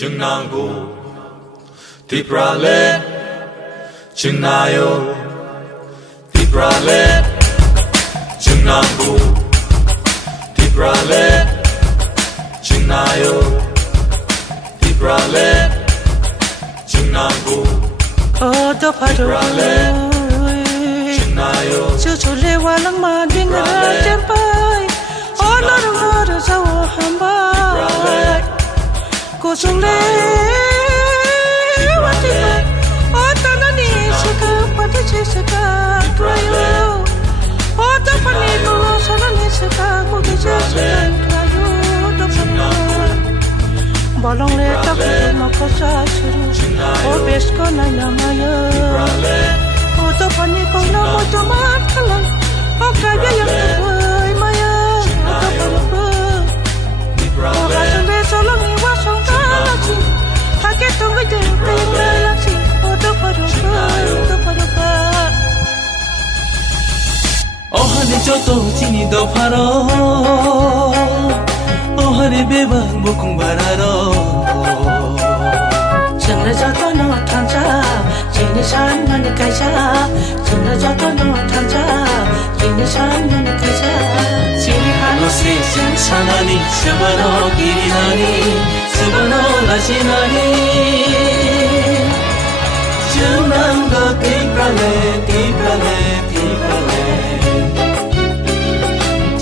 Chunangu Tipralet Chunayo Tipralet Chunangu Tipralet Chunayo Tipralet Chunangu Tipralet Chunayo Chuchulewa lang madinga terpai Honor ngoro sawo hambai Kusule watika Otana ni sika pati sika Trayo Ota pani kulo sana ni sika Kuki sika trayo Dopana Bolong le taku makosa suru O besko na yamaya Ota pani kulo moto mat kalang O kaya yang terbuai maya Ota palupa O kasule solong iwa song kalasi Hake tunggu jengkling relaksi Ota palupa Oh hane joto chini do pharo Oh hane beba bukung bararo Chengla joto no tangcha Chini shan mani kaisha Chengla joto no tangcha Chini shan mani kaisha Chini hano se jan sanani sabano girinani sabano lasinani Chunango tipralet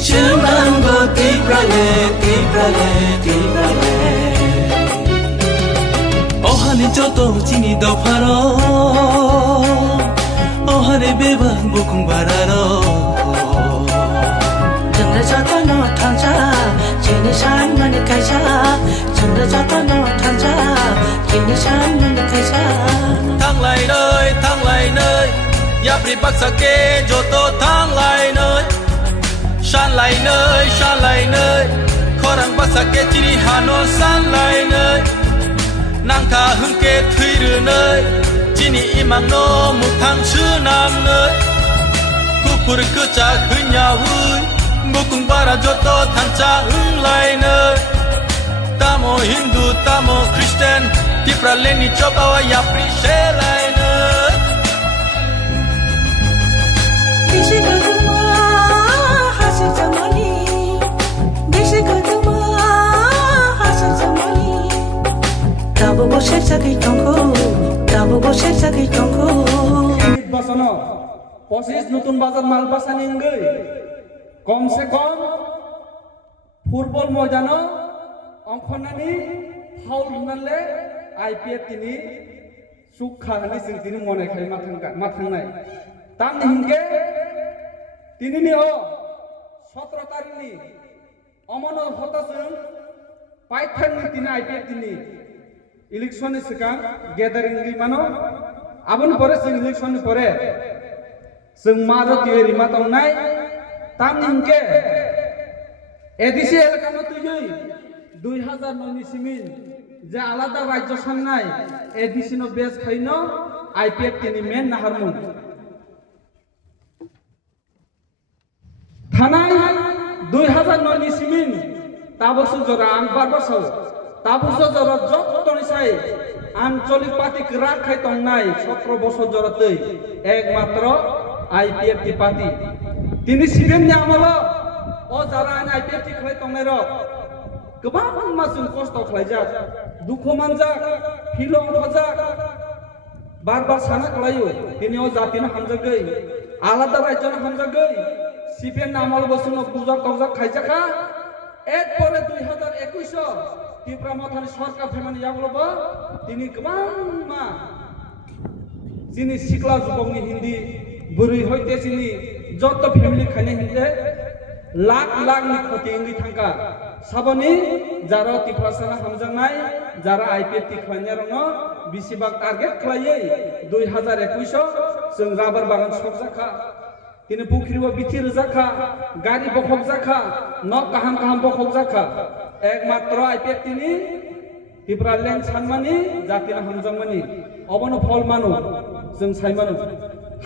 Chunango tipralet Oh hane joto chini do pharo Oh hane beba bukung bararo Chengla joto no tangcha Chini shan mani kaisha Chengla joto no tangcha Chini shan mani kaisha Thang lại nơi Yapri Baksake Joto thang lại nơi Shan lại nơi Khorang Baksake Chiri Hano san lại nơi Nang tha hưng kê thủy rư nơi Chini imang no mục thang sư nam nơi Kupur cứ cha khứ nhà vui Bukung bara Joto thang cha hưng lại nơi Tamo Hindu, tamo Christian Tipra leni chobawa yapri she lại nơi Bishi kaduma hasi zamani Bishi kaduma hasi zamani Tabo bo sheksa ki tonko Tabo bo sheksa ki tonko নির্বাচনত 25 নতুন বাজার মাল বাসানি গই কমসে কম football ময়দান অংখনানি foul নালে IPF তিনি সুখা হানি जों তিনি মনে খাই মাথাंनाय তামনি হিনকে তিনি নি 17 তারিখনি অমন হতাসং পাইথাংনি তিনি আইপিএফ তিনি ইলেকশনनि सिगां गेदारिं रिमानो आबन परे जों इलेक्शननि परे जों मारुति रिमा तंनाय तामनि हिनके एडिसि एलाकानो तुयै 2009 नि सिमिन যে আলাদা রাজ্য সামনায় এডিসিনো বেস খাইনো আইপিএফ তিনি মেন নাহারমুন থানায় 2009 নি সিমিন তাবসু জরা আং বারবাসাও তাবসু জরা যতনি সাই আঞ্চলিক পার্টি রাখ খাই তংনাই 17 বছর জরাতেই একমাত্র আইপিএফ টি পার্টি তিনি সিবেন নি আমল ও যারা আইপিএফ টি খাই তংনাই র गोबां मासुल खस्थ' खालायजाक दुखु मानजाक फिलं हजाक बार बार साना खालायो दिनै जातिनो हामजागै आलादा रायजोनो हामजागै सिपिएम नामल बसुनो पूजा कवजा खायजाका एक परे 2021 त्रिपुरा मथानि सरकार फैमानि यावलबो दिनै गोबां मा जिनि सिख्ला जुगनि हिन्दी बुरै हयते जिनि जत फेमिलि खाने हिन्दे लाख नि खति इंगि थांका साबनि जारा तिफ्रासाना हामजांनाय जारा आइपिएफ ति खायनाय रंनो बिसिबाग टार्गेट खालायै 2021 जों राबार बागान सकजाखा दिनै पुख्रिबो बिथि रोजाखा गारि बखक जाखा न काहाम बखक जाखा एकमात्र आइपिएफ तिनि तिफ्रा लेन सानमानि जातिना हामजांमानि अबनो फल मानु जों सायमानु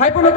हायपनो